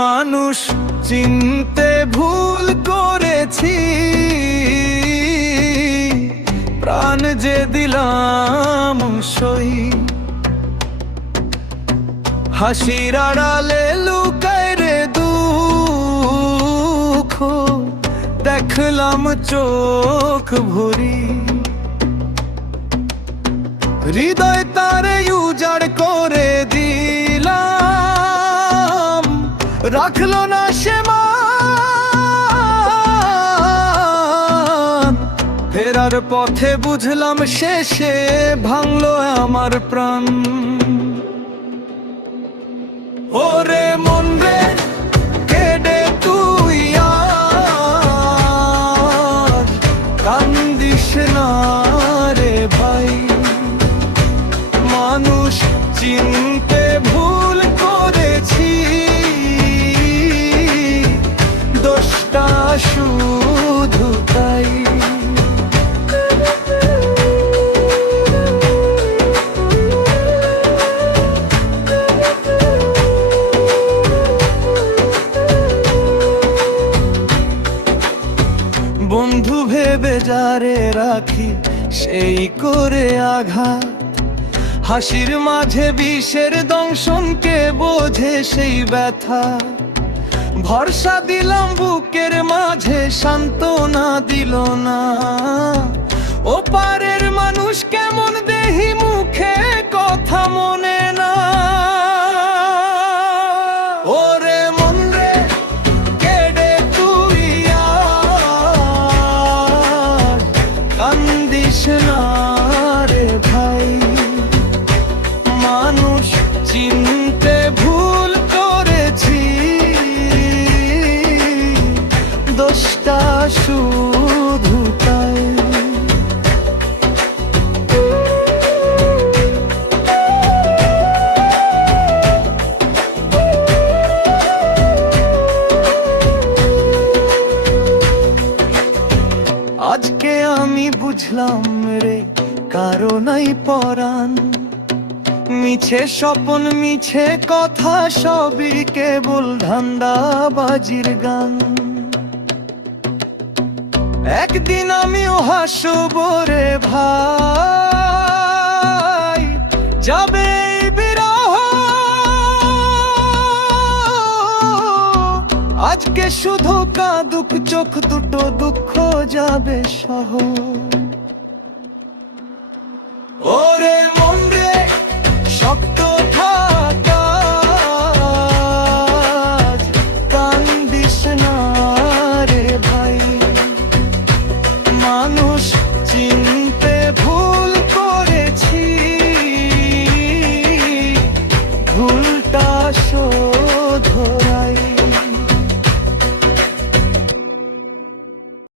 মানুষ চিনতে ভুল করেছি। প্রাণ যে দিলাম সই। হাসির আড়ালে লুকায় রে দুঃখ। দেখলাম চোখ ভরি। রাখল না সে। ফেরার পথে বুঝলাম শেষে ভাঙলো আমার প্রাণ ওরে মন যারে রাখি, সেই করে আঘাত। হাসির মাঝে বিষের দংশনকে বোঝে সেই ব্যথা। ভরসা দিলাম বুকের মাঝে, সান্ত্বনা দিল না। আজকে আমি বুঝলাম রে কারণই পরাণ। মিছে স্বপন, মিছে কথা, সবই কেবল ধান্দাবাজির গান। একদিন আমিও হাসব রে ভাই, যাবে আজকে শুধু কাঁদুক, চোখ দুটো দুঃখ যাবে সহ। ওরে মন রে, শক্ত মানুষ ভুল করেছি। ভুলটা শোধ